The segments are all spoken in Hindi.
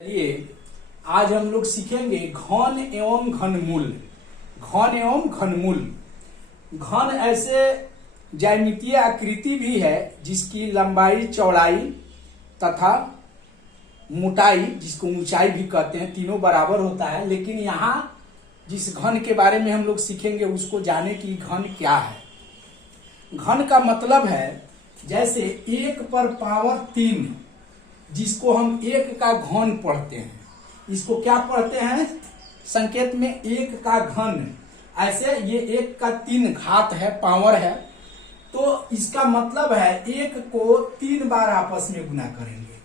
चलिए आज हम लोग सीखेंगे घन एवं घनमूल। घन एवं घनमूल। घन ऐसे ज्यामितीय आकृति भी है जिसकी लंबाई, चौड़ाई तथा मोटाई, जिसको ऊंचाई भी कहते हैं, तीनों बराबर होता है। लेकिन यहाँ जिस घन के बारे में हम लोग सीखेंगे उसको जाने की घन क्या है। घन का मतलब है जैसे 1 पर पावर 3, जिसको हम 1 का घन पढ़ते हैं, इसको क्या पढ़ते हैं संकेत में 1 का घन। ऐसे ये 1 का 3 घात है, पावर है, तो इसका मतलब है 1 को 3 बार आपस में गुना करेंगे।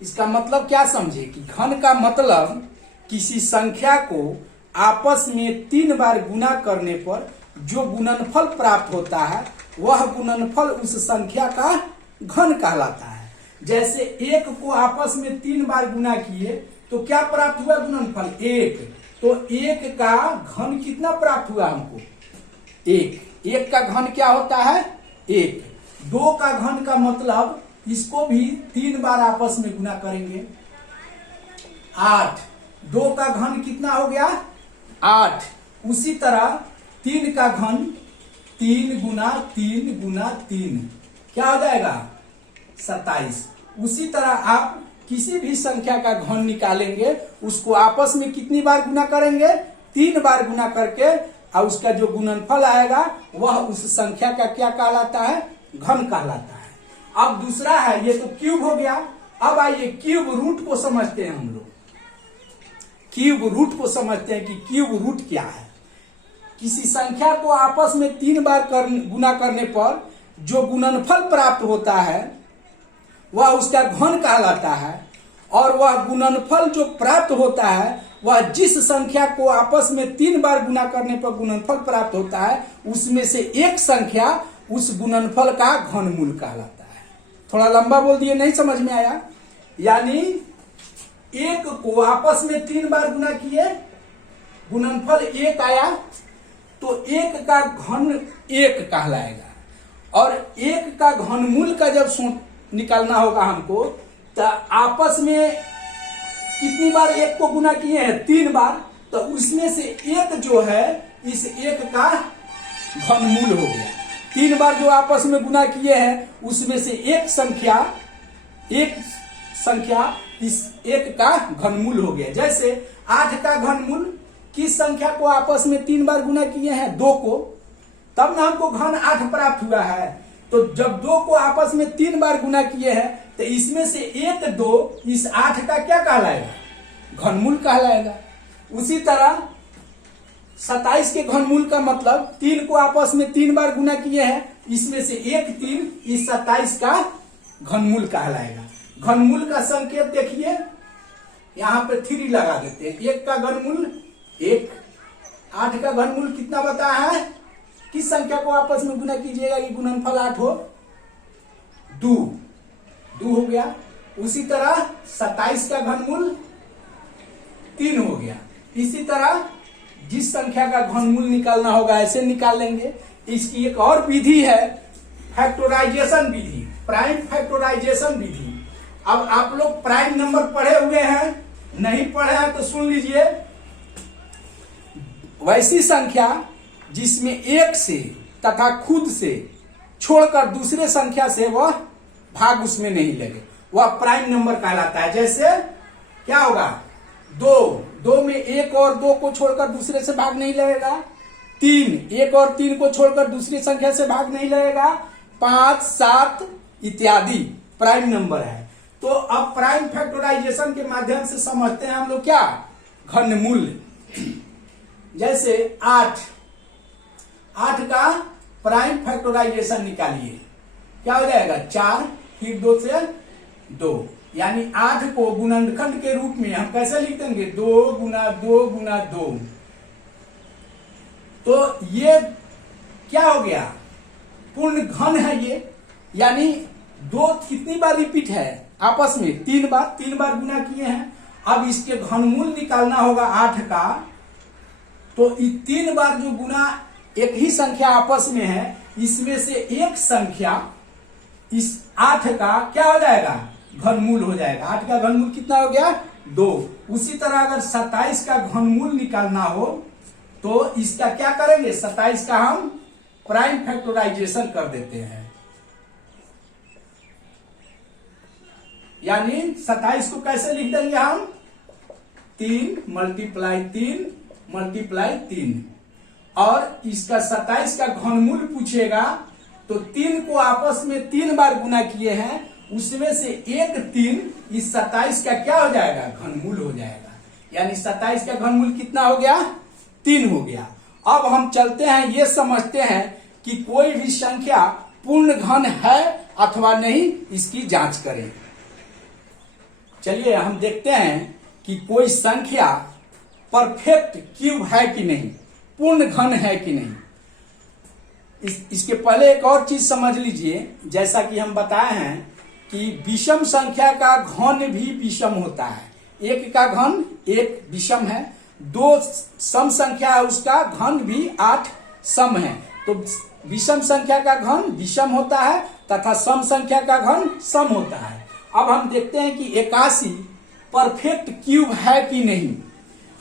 इसका मतलब क्या समझे कि घन का मतलब किसी संख्या को आपस में 3 बार गुना करने पर जो गुणनफल प्राप्त होता है वह गुणनफल उस संख्या का घन कहलाता है। जैसे 1 को आपस में 3 बार गुना किए तो क्या प्राप्त हुआ गुणनफल 1। तो 1 का घन कितना प्राप्त हुआ हमको 1 का घन क्या होता है 1। 2 का घन का मतलब इसको भी 3 बार आपस में गुना करेंगे 8। 2 का घन कितना हो गया 8। उसी तरह 3 का घन 3 गुना 3 गुना 3 क्या हो जाएगा 27। उसी तरह आप किसी भी संख्या का घन निकालेंगे उसको आपस में कितनी बार गुना करेंगे 3 बार गुना करके, और उसका जो गुणनफल आएगा वह उस संख्या का क्या कहलाता है घन कहलाता है। अब दूसरा है, ये तो क्यूब हो गया। अब आइए क्यूब रूट को समझते हैं हम लोग। क्यूब रूट को समझते हैं कि क्यूब रूट क्या है। किसी संख्या को आपस में 3 बार गुना करने पर जो गुणनफल प्राप्त होता है वह उसका घन कहलाता है, और वह गुणनफल जो प्राप्त होता है वह जिस संख्या को आपस में 3 बार गुना करने पर गुणनफल प्राप्त होता है उसमें से एक संख्या उस गुणनफल का घनमूल कहलाता है। थोड़ा लंबा बोल दिए, नहीं समझ में आया। यानी 1 को आपस में 3 बार गुना किए, गुणनफल 1 आया, तो 1 का घन 1 कहलाएगा। और 1 का घनमूल का जब निकालना होगा हमको, तो आपस में कितनी बार 1 को गुना किए हैं 3 बार, तो उसमें से 1 जो है इस 1 का घनमूल हो गया। 3 बार जो आपस में गुना किए हैं उसमें से एक संख्या इस 1 का घनमूल हो गया। जैसे 8 का घनमूल किस संख्या को आपस में 3 बार गुना किए हैं 2 को, तब ना हमको घन 8 प्राप्त हुआ है। तो जब 2 को आपस में 3 बार गुना किए हैं तो इसमें से 1 2 इस 8 का क्या कहलाएगा घनमूल कहलाएगा। उसी तरह 27 के घनमूल का मतलब 3 को आपस में 3 बार गुना किए हैं, इसमें से 1 3 इस 27 का घनमूल कहलाएगा। घनमूल का संकेत देखिए, यहां पे 3 लगा देते हैं। 1 का घनमूल 1, 8 का घनमूल कितना बताया है, किस संख्या को आपस में गुना कीजिएगा कि गुणनफल 8 हो 2 हो गया। उसी तरह 27 का घनमूल 3 हो गया। इसी तरह जिस संख्या का घनमूल निकालना होगा ऐसे निकाल लेंगे। इसकी एक और विधि है फैक्टराइजेशन विधि, प्राइम फैक्टराइजेशन विधि। अब आप लोग प्राइम नंबर पढ़े हुए हैं, नहीं पढ़े हैं तो सुन लीजिए। वैसी संख्या जिसमें 1 से तथा खुद से छोड़कर दूसरे संख्या से वह भाग उसमें नहीं लगे, वह प्राइम नंबर कहलाता है। जैसे क्या होगा 2 में 1 और 2 को छोड़कर दूसरे से भाग नहीं लगेगा। 3 1 और 3 को छोड़कर दूसरी संख्या से भाग नहीं लगेगा। 5 7 इत्यादि प्राइम नंबर है। तो अब प्राइम फैक्टराइजेशन के माध्यम से समझते हैं हम लोग क्या घनमूल। जैसे 8 का प्राइम फैक्टराइजेशन निकालिए, क्या हो जाएगा 4 फिर 2 से 2, यानी 8 को गुणनखंड के रूप में हम कैसे लिख देंगे 2 गुना 2 गुना 2। तो ये क्या हो गया पूर्ण घन है ये, यानी 2 कितनी बार रिपीट है आपस में 3 बार गुना किए हैं। अब इसके घनमूल निकालना होगा 8 का, तो 3 बार जो गुना एक ही संख्या आपस में है, इसमें से एक संख्या इस 8 का क्या हो जाएगा घनमूल हो जाएगा। 8 का घनमूल कितना हो गया 2। उसी तरह अगर 27 का घनमूल निकालना हो तो इसका क्या करेंगे, 27 का हम प्राइम फैक्टराइजेशन कर देते हैं, यानी 27 को कैसे लिख देंगे हम, 3 मल्टीप्लाई 3 मल्टीप्लाई 3। और इसका 27 का घनमूल पूछेगा तो 3 को आपस में 3 बार गुना किए हैं, उसमें से एक 3 इस 27 का क्या हो जाएगा, घनमूल हो जाएगा। यानी 27 का घनमूल कितना हो गया, 3 हो गया। अब हम चलते हैं, ये समझते हैं कि कोई भी संख्या पूर्ण घन है अथवा नहीं, इसकी जांच करें। चलिए हम देखते हैं कि कोई संख्या परफेक्ट क्यूब है कि नहीं, पूर्ण घन है कि नहीं। इसके पहले एक और चीज समझ लीजिए, जैसा कि हम बताए हैं कि विषम संख्या का घन भी विषम होता है। 1 का घन 1 विषम है, 2 सम संख्या है उसका घन भी 8 सम है। तो विषम संख्या का घन विषम होता है तथा सम संख्या का घन सम होता है। अब हम देखते हैं कि 81 परफेक्ट क्यूब है कि नहीं।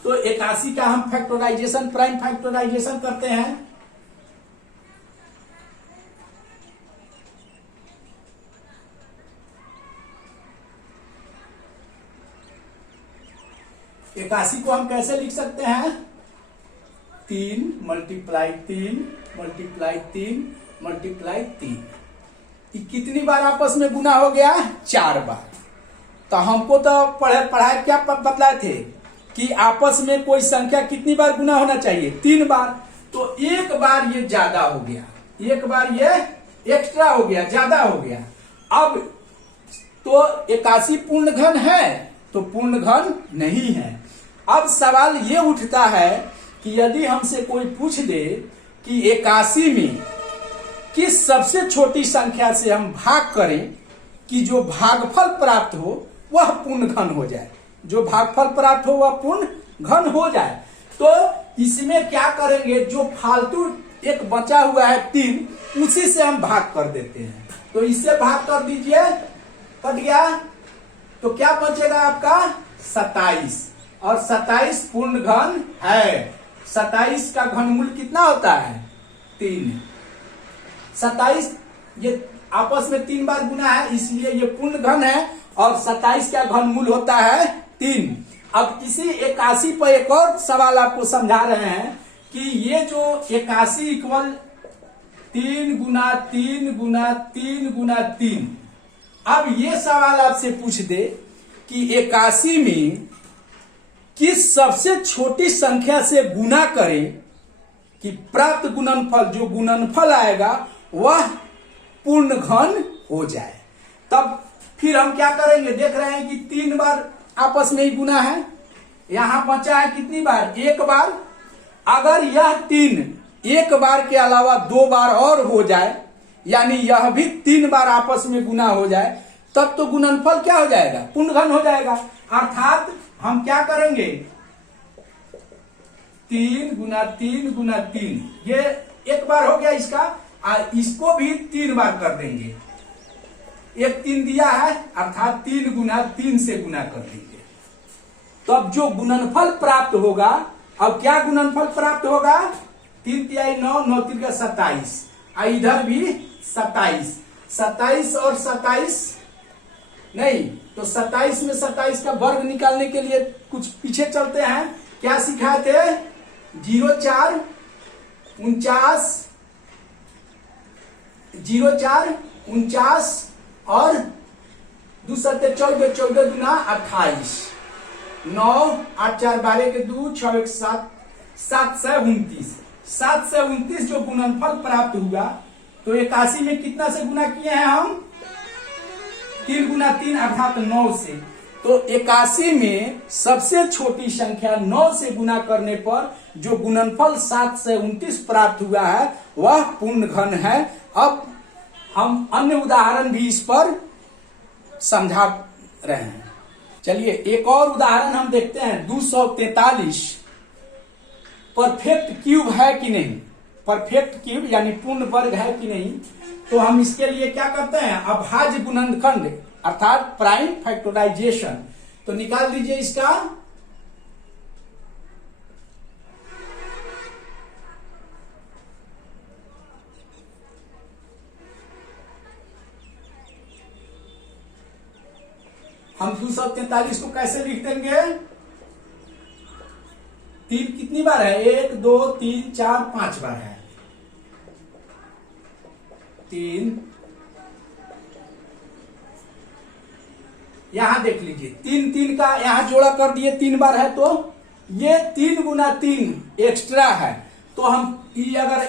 तो 81 का हम फैक्टराइजेशन, प्राइम फैक्टराइजेशन करते हैं। इक्यासी को हम कैसे लिख सकते हैं, 3 मल्टीप्लाई 3 मल्टीप्लाई 3 मल्टीप्लाई 3। कितनी बार आपस में गुना हो गया, 4 बार। तो हमको तो पढ़ाए क्या बतलाए थे कि आपस में कोई संख्या कितनी बार गुना होना चाहिए, 3 बार। तो एक बार ये ज्यादा हो गया, एक बार ये एक्स्ट्रा हो गया, ज्यादा हो गया। अब तो 81 पूर्ण घन है, तो पूर्ण घन नहीं है। अब सवाल ये उठता है कि यदि हमसे कोई पूछ दे कि 81 में किस सबसे छोटी संख्या से हम भाग करें कि जो भागफल प्राप्त हो वह पूर्ण घन हो जाए, जो भागफल प्राप्त हो वह पूर्ण घन हो जाए, तो इसमें क्या करेंगे, जो फालतू एक बचा हुआ है 3, उसी से हम भाग कर देते हैं। तो इससे भाग कर दीजिए, कट गया, तो क्या बचेगा आपका 27। और 27 पूर्ण घन है। 27 का घनमूल कितना होता है, 3। 27 ये आपस में 3 बार गुना है, इसलिए ये पूर्ण घन है। और 27 का घनमूल होता है 3। अब इसी 81 पर एक और सवाल आपको समझा रहे हैं कि ये जो 81 इक्वल 3 गुना 3 गुना 3 गुना 3। अब ये सवाल आपसे पूछ दे कि 81 में किस सबसे छोटी संख्या से गुना करें कि प्राप्त गुणनफल, जो गुणनफल आएगा वह पूर्ण घन हो जाए। तब फिर हम क्या करेंगे, देख रहे हैं कि 3 बार आपस में ही गुना है, यहां बचा है कितनी बार, 1 बार। अगर यह 3 1 बार के अलावा 2 बार और हो जाए, यानी यह भी 3 बार आपस में गुना हो जाए, तब तो गुणनफल क्या हो जाएगा, पूर्ण घन हो जाएगा। अर्थात हम क्या करेंगे, 3 गुना 3 गुना 3, ये 1 बार हो गया इसका, इसको भी 3 बार कर देंगे। एक 3 दिया है, अर्थात 3 गुना 3 से गुना कर देंगे। तो अब जो गुणनफल प्राप्त होगा, अब क्या गुणनफल प्राप्त होगा, 3 तिहाई 9, 9 3 का 27, इधर भी 27, 27 और 27 नहीं, तो 27 में 27 का वर्ग निकालने के लिए कुछ पीछे चलते हैं। क्या सिखाए थे, 0 4 49, 0 4 49 और 2 7 14, 14 गुना 28, 9 8 4 12 के 2 6 1 7, 7 से 29, 7 से 29 जो गुणनफल प्राप्त हुआ, तो 81 में कितना से गुना किए हैं हम, 3 गुना 3 अर्थात 9 से। तो 81 में सबसे छोटी संख्या 9 से गुना करने पर जो गुणनफल 7 से 29 प्राप्त हुआ है वह पूर्ण घन है। अब हम अन्य उदाहरण भी इस पर समझा रहे हैं। चलिए एक और उदाहरण हम देखते हैं, 243 परफेक्ट क्यूब है कि नहीं, परफेक्ट क्यूब यानी पूर्ण वर्ग है कि नहीं। तो हम इसके लिए क्या करते हैं, अभाज्य गुणनखंड अर्थात प्राइम फैक्टराइजेशन। तो निकाल दीजिए इसका। हम 243 को कैसे लिख देंगे? 3 कितनी बार है? 1 2 3 4 5 बार है। 3, यहां देख लीजिए 3 3 का यहां जोड़ा कर दिए 3 बार है, तो ये 3 गुना 3 एक्स्ट्रा है। तो हम ये अगर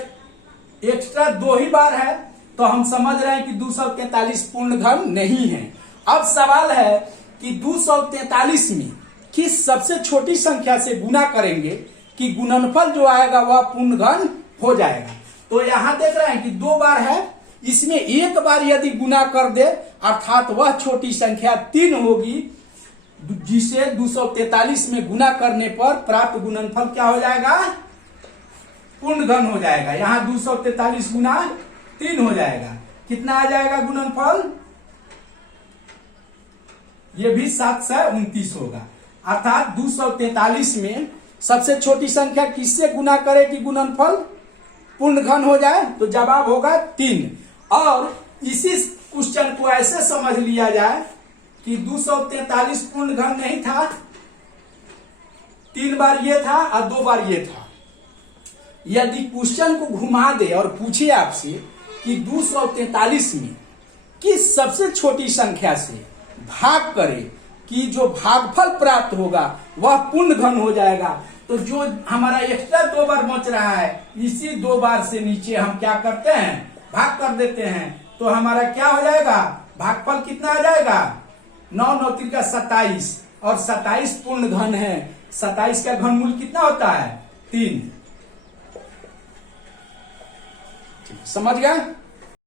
एक्स्ट्रा 2 ही बार है तो हम समझ रहे हैं कि 243 पूर्ण घन नहीं है। अब सवाल है कि 243 में किस सबसे छोटी संख्या से गुना करेंगे कि गुणनफल जो आएगा वह पूर्ण घन हो जाएगा। तो यहां देख रहे हैं कि 2 बार है, इसमें एक बार यदि गुना कर दे अर्थात वह छोटी संख्या 3 होगी, जिसे 243 में गुना करने पर प्राप्त गुणनफल क्या हो जाएगा? पूर्ण घन हो जाएगा। यहां 243 गुना 3 हो जाएगा। कितना आ जाएगा गुणनफल? ये भी 729 होगा। अर्थात 243 में सबसे छोटी संख्या किससे गुना करे कि गुणनफल पूर्ण घन हो जाए? तो जवाब होगा 3। और इसी क्वेश्चन को ऐसे समझ लिया जाए कि 243 पूर्ण घन नहीं था, 3 बार ये था और 2 बार ये था। यदि क्वेश्चन को घुमा दे और पूछे आपसे कि 243 में किस सबसे छोटी संख्या से भाग करे कि जो भागफल प्राप्त होगा वह पूर्ण घन हो जाएगा, तो जो हमारा एक्स्ट्रा 2 बार बच रहा है इसी 2 बार से नीचे हम क्या करते हैं? भाग कर देते हैं। तो हमारा क्या हो जाएगा? भागफल कितना आ जाएगा? 9 9 3 का 27 और 27 पूर्ण घन है। 27 का घनमूल कितना होता है? 3। समझ गए?